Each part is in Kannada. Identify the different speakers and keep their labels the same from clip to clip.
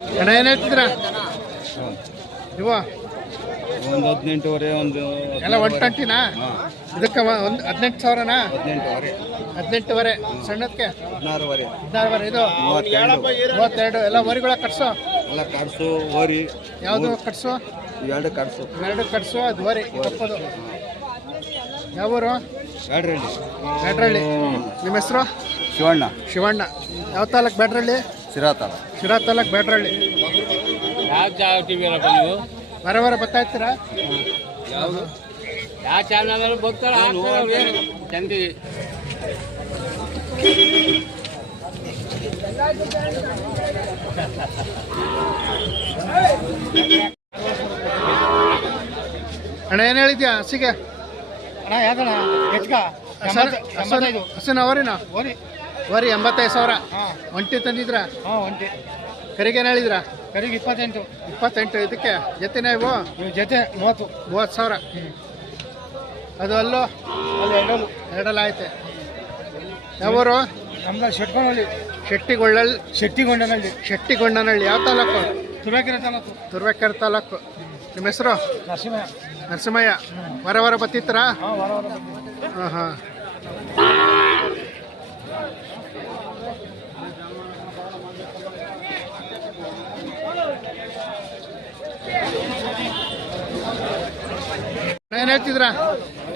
Speaker 1: ಅಣ್ಣ ಏನು ಹೇಳ್ತಿದ್ರ ಇವ
Speaker 2: ಒಂದು ಹದಿನೆಂಟುವರೆ ಒಂದು
Speaker 1: ಎಲ್ಲ ಒನ್ ಟ್ವೆಂಟಿನಾ ಇದಕ್ಕೆ ಒಂದು ಹದಿನೆಂಟು ಸಾವಿರನಾ?
Speaker 2: ಹದಿನೆಂಟುವರೆ.
Speaker 1: ಹದಿನೆಂಟುವರೆ. ಸಣ್ಣದಕ್ಕೆ
Speaker 2: ಹದಿನಾರುವರೆ.
Speaker 1: ಹದಿನಾರುವರೆ. ಇದು
Speaker 2: ಮೂವತ್ತೆರಡು
Speaker 1: ಮೂವತ್ತೆರಡು. ಎಲ್ಲ ವರಿಗಳ ಕಟ್ಸು?
Speaker 2: ಎಲ್ಲ ಕಟ್ಸು ಓರಿ.
Speaker 1: ಯಾವುದು ಕಟ್ಸು?
Speaker 2: ಎರಡು ಕಟ್ಸು.
Speaker 1: ಎರಡು ಕಟ್ಸು ಅದು ವರಿ ಕಪ್ಪದು ಯಾವೂರು
Speaker 2: ಬ್ಯಾಟ್ರಳ್ಳಿ
Speaker 1: ಬ್ಯಾಡ್ರಳ್ಳಿ. ನಿಮ್ಮ ಹೆಸರು?
Speaker 2: ಶಿವಣ್ಣ.
Speaker 1: ಶಿವಣ್ಣ. ಯಾವ ತಾಲೂಕು ಬ್ಯಾಡ್ರಳ್ಳಿ?
Speaker 2: ಸಿರಾತಾಲ
Speaker 1: ಶಿರಾ ಬೆಟ್ರ್ ಅಲ್ಲಿ
Speaker 3: ಯಾವ ಟಿವಿ ಅಲ್ಲಪ್ಪ ನೀವು?
Speaker 1: ವಾರ ವಾರ ಬರ್ತಾ ಇರ್ತೀರಾ?
Speaker 3: ಯಾವುದು? ಯಾವ ಚಾನಲ್ ಬರ್ತಾರ ಚಂದಿ.
Speaker 1: ಅಣ್ಣ ಏನು ಹೇಳಿದ್ಯಾ? ಹಸಿಗೆ?
Speaker 4: ಅಣ್ಣ ಯಾಕಣ್ಣ ಹೆಚ್ಚಕ
Speaker 1: ಹಸಿನ ಅವರಿನ?
Speaker 4: ಓರಿ.
Speaker 1: ವರಿ ಎಂಬತ್ತೈದು ಸಾವಿರ.
Speaker 4: ಹಾಂ.
Speaker 1: ಒಂಟಿ ತಂದಿದ್ರ?
Speaker 4: ಹಾಂ ಒಂಟಿ.
Speaker 1: ಕರಿಗೆ ಹೇಳಿದ್ರ?
Speaker 4: ಕರಿಗೆ ಇಪ್ಪತ್ತೆಂಟು.
Speaker 1: ಇಪ್ಪತ್ತೆಂಟು ಇದಕ್ಕೆ ಜೊತೆನೇ ಇವು?
Speaker 4: ನೀವು ಜೊತೆ ಮೂವತ್ತು.
Speaker 1: ಮೂವತ್ತು ಸಾವಿರ. ಅದು ಅಲ್ಲೋ?
Speaker 4: ಅಲ್ಲಿ ಎರಡಲು
Speaker 1: ಎರಡಲ್ಲ ಐತೆ ಯಾವರು
Speaker 4: ನಮ್ದು ಶೆಟ್ಕೊಂಡಲ್ಲಿ
Speaker 1: ಶೆಟ್ಟಿಗೊಳ್ಳಲ್
Speaker 4: ಶೆಟ್ಟಿಗೊಂಡನಲ್ಲಿ
Speaker 1: ಶೆಟ್ಟಿಗೊಂಡನಹಳ್ಳಿ. ಯಾವ ತಾಲೂಕು?
Speaker 4: ತುರ್ವೇಕೆರೆ ತಾಲೂಕು.
Speaker 1: ತುರ್ವೇಕೆರೆ ತಾಲೂಕು. ನಿಮ್ಮ ಹೆಸರು?
Speaker 4: ನರಸಿಂಹ
Speaker 1: ನರಸಿಂಹಯ್ಯ. ವಾರ ವಾರ ಬತ್ತಿತ್ರಾ
Speaker 4: ಹಾಂ.
Speaker 1: ಹಾಂ. ಏನು ಹೇಳ್ತಿದ್ರ?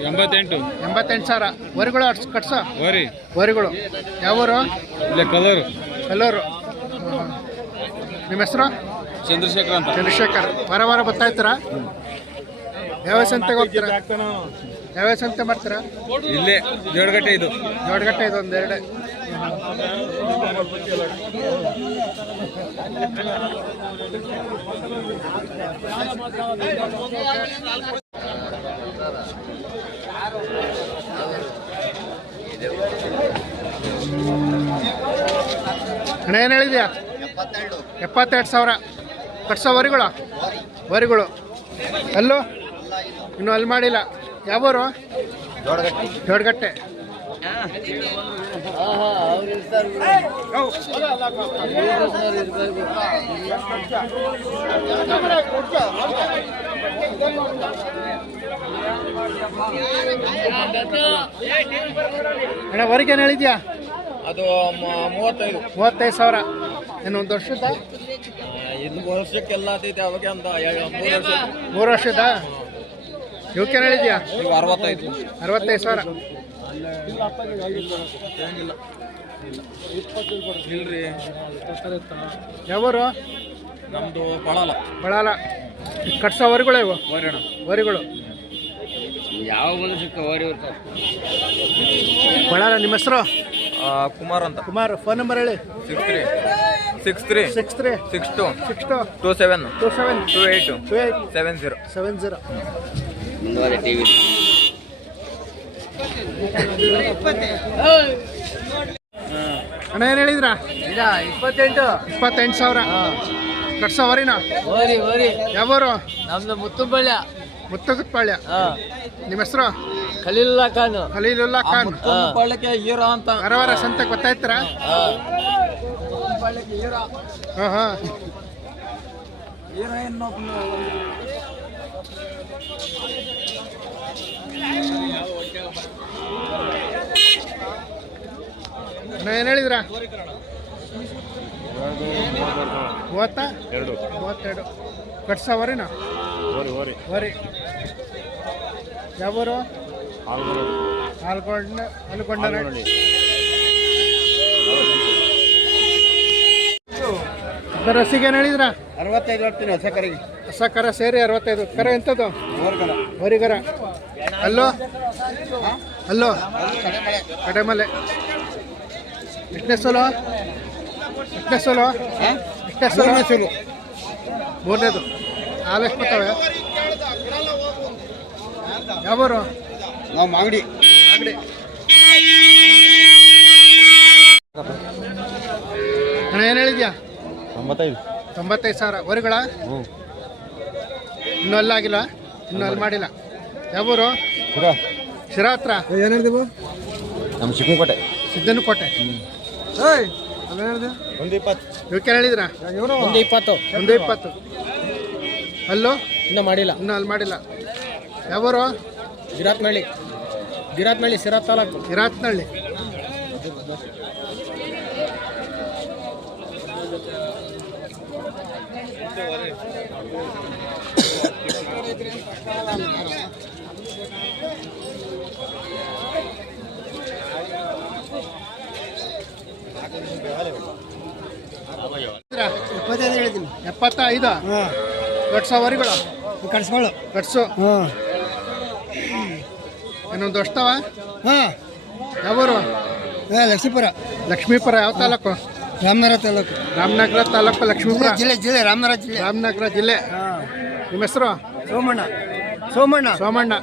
Speaker 3: ಎಂಬತ್ತೆಂಟು.
Speaker 1: ಎಂಬತ್ತೆಂಟು ಸಾವಿರ. ವರಿಗಳು ಅಟ್ಸ್ ಕಟ್ಸೋ.
Speaker 3: ವರಿ.
Speaker 1: ವರಿಗಳು. ಯಾವೂರು
Speaker 3: ಇಲ್ಲೇ ಕಲರ್
Speaker 1: ಕಲ್ಲೂರು. ನಿಮ್ಮ ಹೆಸರು?
Speaker 3: ಚಂದ್ರಶೇಖರ್ ಅಂತ.
Speaker 1: ಚಂದ್ರಶೇಖರ್. ವಾರ ವಾರ ಬರ್ತಾ ಇರ್ತೀರಾ? ಯಾವ ಸಂತೆಗೆ ಹೋಗ್ತೀರಾ ಯಾವ ಸಂತೆ ಮಾಡ್ತೀರಾ?
Speaker 3: ಇಲ್ಲೇ ಜೋಡಗಟ್ಟೆ ಇದು.
Speaker 1: ಜೋಡಗಟ್ಟೆ ಇದು ಒಂದು ಅಣ್ಣ ಏನು ಹೇಳಿದ್ಯಾ? ಎಪ್ಪತ್ತೆರಡು. ಸಾವಿರ. ಕಟ್ಸೋ ವರಿಗಳು? ವರಿಗಳು. ಅಲ್ಲೂ? ಇನ್ನೂ ಅಲ್ಲಿ ಮಾಡಿಲ್ಲ. ಯಾವೂರು? ದೊಡ್ಡಗಟ್ಟೆ. ಅಣ್ಣ ವರಿಗೆ ಏನು ಹೇಳಿದ್ಯಾ?
Speaker 2: ಅದು ಮೂವತ್ತೈದು.
Speaker 1: ಮೂವತ್ತೈದು ಸಾವಿರ. ಇನ್ನೊಂದು ಒಂದು ವರ್ಷದ
Speaker 2: ಇನ್ನು ವರ್ಷಕ್ಕೆಲ್ಲ ಆತೈತೆ ಅವಾಗ ಒಂದು ಮೂರು ವರ್ಷ.
Speaker 1: ಮೂರು ವರ್ಷದ? ಇವಕ್ಕೇನು ಹೇಳಿದ್ಯಾ
Speaker 2: ಈಗ ಅರವತ್ತೈದು.
Speaker 1: ಅರವತ್ತೈದು ಸಾವಿರ.
Speaker 2: ಇಲ್ರಿ.
Speaker 1: ಯಾವರು?
Speaker 2: ನಮ್ದು ಬಳಲ
Speaker 1: ಬಳಾಲ ಕಟ್ಸೋ ವರಿಗಳು ಇವು?
Speaker 2: ವರಿಣ
Speaker 1: ವರಿಗಳು
Speaker 3: ಯಾವ ಮನುಷ್ಯಕ್ಕೆ ವರಿ ಇರ್ತಾವ
Speaker 1: ಬಳಾಲ ನಿಮ್ಮ ಹೆಸರು?
Speaker 2: ಕುಮಾರ್ ಅಂತ.
Speaker 1: ಕುಮಾರ್ ಫೋನ್ ನಂಬರ್ ಹೇಳಿ.
Speaker 2: Six three six three
Speaker 1: six three
Speaker 2: six two
Speaker 1: six two
Speaker 2: two seven
Speaker 1: two seven
Speaker 2: two eight
Speaker 1: two eight
Speaker 2: seven zero
Speaker 1: seven zero ಅಣ್ಣ ಏನು ಹೇಳಿದ್ರ?
Speaker 4: ಇಪ್ಪತ್ತೆಂಟು.
Speaker 1: ಇಪ್ಪತ್ತೆಂಟು ಸಾವಿರ. ಕಟ್ಸೋ ಹೊರಿನ
Speaker 4: ಓರಿ ಓರಿ
Speaker 1: ಯಾವೂರು?
Speaker 4: ನಮ್ದು ಮುತ್ತುಪಾಳ್ಯ
Speaker 1: ಮುತ್ತಗುತ್ಪಾಳ್ಯ
Speaker 4: ಹಾಂ.
Speaker 1: ನಿಮ್ಮ ಹೆಸರು?
Speaker 4: ಖಲೀಲುಲ್ಲಾ ಖಾನ್.
Speaker 1: ಖಲೀಲುಲ್ಲಾ ಖಾನ್.
Speaker 2: ಕೊಳ್ಳಕ್ಕೆ ಹೀರೋ ಅಂತ.
Speaker 1: ವಾರ ಸಂತ ಗೊತ್ತಾಯ್ತರ? ಹೀರೋ. ಹಾಂ ಹಾಂ. ಏನು ಹೇಳಿದ್ರ? ಮೂವತ್ತ?
Speaker 2: ಎರಡು.
Speaker 1: ಮೂವತ್ತೆರಡು. ಕಟ್ಸ ವರಿನ
Speaker 2: ಓರಿ ಓರಿ
Speaker 1: ಯಾವೂರು? ಹಾಲ್ಕೊಂಡ ರಸಿಗೆ ಏನು ಹೇಳಿದ್ರ?
Speaker 2: ಅರವತ್ತೈದು ಹೇಳ್ತೀನಿ ಹೊಸ ಕರೆಗೆ.
Speaker 1: ಹೊಸ ಕರ ಸೇರಿ ಅರವತ್ತೈದು. ಕರ ಎಂಥದ್ದು ಹೊರಿಗರ ಅಲ್ಲೋ? ಅಲ್ಲೋ? ಕಡೆಮಲೆ ಎಷ್ಟನೇ ಸೋಲು? ಎಷ್ಟನೇ ಸೋಲು? ಎಷ್ಟನೇ ಸೋಲು?
Speaker 2: ಸೋಲು.
Speaker 1: ಮೂರನೇದು. ಹಾಲು ಎಷ್ಟು ಬರ್ತವೆ ಯಾವೂರು?
Speaker 2: ನಾವು ಮಾಗಡಿ.
Speaker 1: ಆಗಡಿ ಅಣ್ಣ ಏನು ಹೇಳಿದ್ಯಾ?
Speaker 2: ತೊಂಬತ್ತೈದು.
Speaker 1: ತೊಂಬತ್ತೈದು ಸಾವಿರ. ಹೊರಗಳ
Speaker 2: ಹ್ಞೂ
Speaker 1: ಇನ್ನೂ ಅಲ್ಲಾಗಿಲ್ಲ ಇನ್ನೂ ಅಲ್ಲಿ ಮಾಡಿಲ್ಲ. ಯಾವೂರು?
Speaker 2: ಪುರ
Speaker 1: ಶಿರಾ ಹತ್ರ?
Speaker 2: ಏನು ಹೇಳಿದೆವು ನಮ್ಮ ಚಿಕ್ಕನಕೋಟೆ
Speaker 1: ಸಿದ್ದನಕೋಟೆ.
Speaker 2: ಒಂದು ಇಪ್ಪತ್ತು.
Speaker 1: ಇವಕ್ಕೆ ಹೇಳಿದ್ರ?
Speaker 2: ಒಂದು ಇಪ್ಪತ್ತು.
Speaker 1: ಒಂದು ಇಪ್ಪತ್ತು. ಅಲ್ಲೋ?
Speaker 2: ಇನ್ನೂ ಮಾಡಿಲ್ಲ.
Speaker 1: ಇನ್ನೂ ಅಲ್ಲಿ ಮಾಡಿಲ್ಲ. ಯಾವರು?
Speaker 2: ಗಿರಾತ್ನಳ್ಳಿ ಗಿರಾತ್ನಳ್ಳಿ ಸಿರಾ ತಾಲೂಕು.
Speaker 1: ಗಿರಾತ್ನಳ್ಳಿ
Speaker 5: ಇಪ್ಪತ್ತೈದು ಹೇಳಿದ್ದೀನಿ.
Speaker 1: ಎಪ್ಪತ್ತೈದು. ಕಟ್ಸೋ ವರಿಗಳು
Speaker 5: ಕಟ್ಸ್ಕೊಳ್ಳು
Speaker 1: ಕಟ್ಸು.
Speaker 5: ಹಾಂ.
Speaker 1: ಇನ್ನೊಂದು ಅಷ್ಟವ?
Speaker 5: ಹಾಂ.
Speaker 1: ಯಾವೂರು?
Speaker 5: ಏ ಲಕ್ಷ್ಮೀಪುರ.
Speaker 1: ಲಕ್ಷ್ಮೀಪುರ ಯಾವ ತಾಲೂಕು?
Speaker 5: ರಾಮನಗರ ತಾಲೂಕು.
Speaker 1: ರಾಮನಗರ ತಾಲೂಕು ಲಕ್ಷ್ಮೀಪುರ?
Speaker 5: ಜಿಲ್ಲೆ ಜಿಲ್ಲೆ ರಾಮನಗರ ಜಿಲ್ಲೆ.
Speaker 1: ರಾಮನಗರ ಜಿಲ್ಲೆ.
Speaker 5: ಹಾಂ.
Speaker 1: ನಿಮ್ಮ ಹೆಸರು?
Speaker 5: ಸೋಮಣ್ಣ. ಸೋಮಣ್ಣ.
Speaker 1: ಸೋಮಣ್ಣ.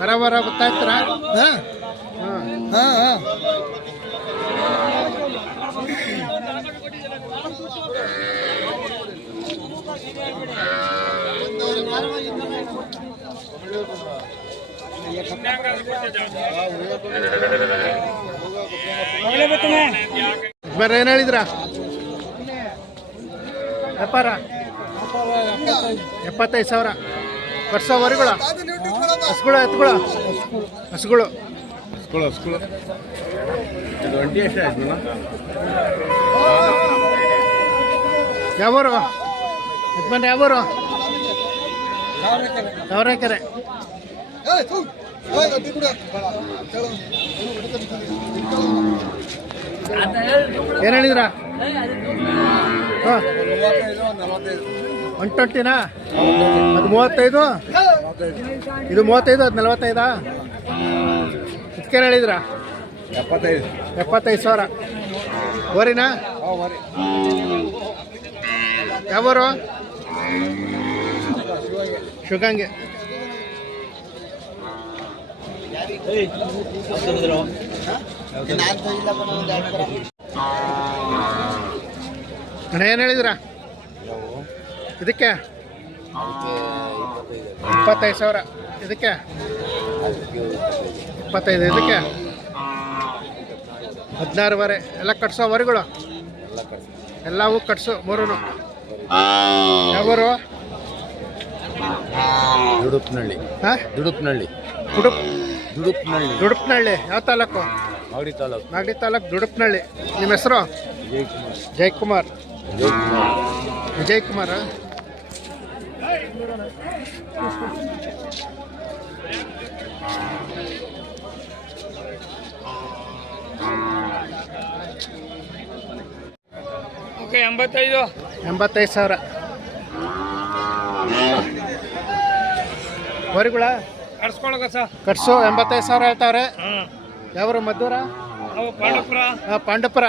Speaker 1: ಬರ ಬರ ಹಾ.
Speaker 5: ಹಾಂ. ಹಾಂ ಹಾಂ.
Speaker 1: ಬೇರೆ ಏನು ಹೇಳಿದ್ರ? ವ್ಯಾಪಾರ? ಎಪ್ಪತ್ತೈದು ಸಾವಿರ. ವರ್ಷ ವರಿಗಳು ಹಸ್ಗಳು ಎತ್ಗಳು ಹಸ್ಗಳು. ಯಾವರು? ಯಜಮಾನ್ರೆ ಯಾವರು? ತಾವರೆಕೆರೆ ಏನು ಹೇಳಿದ್ರ? ಹಾಂ. ಒನ್ ಟ್ವೆಂಟಿನಾ ಅದು ಮೂವತ್ತೈದು? ಇದು ಮೂವತ್ತೈದು, ಅದು ನಲವತ್ತೈದಾ? ಇದಕ್ಕೇನು ಹೇಳಿದ್ರ?
Speaker 5: ಎಪ್ಪತ್ತೈದು
Speaker 1: ಎಪ್ಪತ್ತೈದು ಸಾವಿರ. ಓರಿನಾ ಯಾವರು? ಶಿವಗಂಗೆ ಏನು ಹೇಳಿದ್ರ? ಇದಕ್ಕೆ? ಇಪ್ಪತ್ತೈದು ಸಾವಿರ. ಇದಕ್ಕೆ? ಇಪ್ಪತ್ತೈದು ಇದಕ್ಕೆ? ಹದಿನಾರುವರೆ. ಎಲ್ಲ ಕಟ್ಸೋ ವರಿಗಳು ಎಲ್ಲವೂ ಕಟ್ಸು ಮೂರೂ ಯಾವರು?
Speaker 3: ದುಡುಪ್ನಳ್ಳಿ.
Speaker 1: ಹಾಂ?
Speaker 3: ದುಡುಪ್ನಳ್ಳಿ.
Speaker 1: ದುಡುಪ್
Speaker 3: ದುಡುಪ್ನಳ್ಳಿ.
Speaker 1: ದುಡುಪ್ನಹಳ್ಳಿ ಯಾವ ತಾಲೂಕು?
Speaker 3: ಮಾಗಡಿ ತಾಲೂಕು.
Speaker 1: ಮಾಗಡಿ ತಾಲೂಕು ದುಡುಪ್ನಹಳ್ಳಿ ನಿಮ್ಮ ಹೆಸರು?
Speaker 3: ಜಯಕುಮಾರ್.
Speaker 1: ವಿಜಯ್ ಕುಮಾರ್
Speaker 4: ಓಕೆ ಎಂಬತ್ತೈದು.
Speaker 1: ಎಂಬತ್ತೈದು ಸಾವಿರ. ವರಿಗಳ
Speaker 4: ಸರ್.
Speaker 1: ಕಟ್ಸು ಎಂಬತ್ತೈದು ಸಾವಿರ ಹೇಳ್ತಾವ್ರೆ. ಯಾವ್ರು ಮದ್ದೂರ?
Speaker 4: ನಾವು ಪಾಂಡಪುರ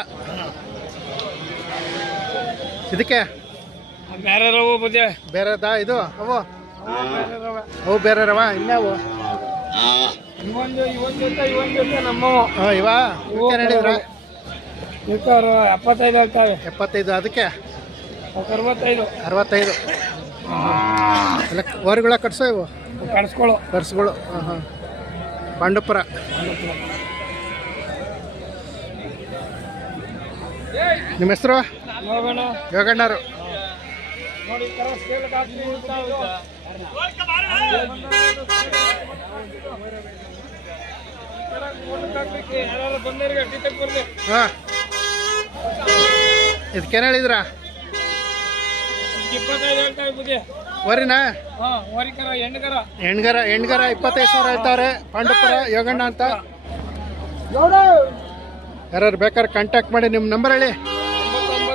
Speaker 1: ಇದಕ್ಕೆ?
Speaker 4: ಬೇರೆ ರವು ಬುದ್ಧಿ
Speaker 1: ಬೇರೆದಾ ಇದು? ಅವು? ಅವು ಬೇರೆ ರವ. ಇನ್ಯಾವು
Speaker 4: ಇವೊಂದು ಇವೊಂದು ಜೊತೆ ಇವೊಂದು ಜೊತೆ ನಮ್ಮವು
Speaker 1: ಹಾಂ ಇವ? ಇವಕ್ಕೆ ಹೇಳಿದ್ರ?
Speaker 4: ಇರ್ತಾವ್ರು ಎಪ್ಪತ್ತೈದು ಆಗ್ತಾವೆ
Speaker 1: ಎಪ್ಪತ್ತೈದು ಅದಕ್ಕೆ?
Speaker 4: ಅರವತ್ತೈದು.
Speaker 1: ಅರವತ್ತೈದು. ಎಲ್ಲ ಕಟ್ಸೋ ಇವು?
Speaker 4: ಕರ್ಸ್ಕೊಳ್ಳೋ.
Speaker 1: ಕರ್ಸ್ಗಳು ಹಾಂ ಹಾಂ ಪಾಂಡವಪುರ ನಿಮ್ಮ ಹೆಸರು? ಯೋಗಣ್ಣರು ಹಾಂ. ಇದಕ್ಕೇನು ಹೇಳಿದ್ರ?
Speaker 4: ಇಪ್ಪತ್ತೈದು ಹೇಳ್ತಾ ಬುದ್ಧಿ
Speaker 1: ವರಿನಾ?
Speaker 4: ಹೆಣ್ಗರ.
Speaker 1: ಹೆಣ್ಗರ ಇಪ್ಪತ್ತೈದು ಸಾವಿರ ಹೇಳ್ತಾರೆ. ಪಾಂಡವಪುರ ಯೋಗಣ್ಣ ಅಂತ. ಯಾರು ಬೇಕಾದ್ರೆ ಕಾಂಟ್ಯಾಕ್ಟ್ ಮಾಡಿ ನಿಮ್ಮ ನಂಬರ್ ಹೇಳಿ.
Speaker 4: ಸೊನ್ನೆ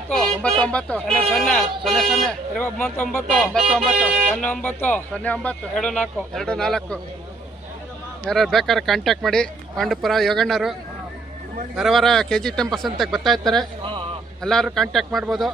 Speaker 1: ಸೊನ್ನೆ. ಸೊನ್ನೆ
Speaker 4: ಒಂಬತ್ತು ಸೊನ್ನೆ ಒಂಬತ್ತು.
Speaker 1: ಸೊನ್ನೆ ಒಂಬತ್ತು.
Speaker 4: ಎರಡು ನಾಲ್ಕು.
Speaker 1: ಎರಡು ನಾಲ್ಕು. ಯಾರು ಬೇಕಾದ್ರೆ ಕಾಂಟ್ಯಾಕ್ಟ್ ಮಾಡಿ ಪಾಂಡವಪುರ ಯೋಗಣ್ಣರು. ವಾರ ಕೆ ಜಿ ಟೆಂಪಸ್ ಅಂತ ಬರ್ತಾ ಇರ್ತಾರೆ. ಎಲ್ಲರೂ ಕಾಂಟ್ಯಾಕ್ಟ್ ಮಾಡ್ಬೋದು.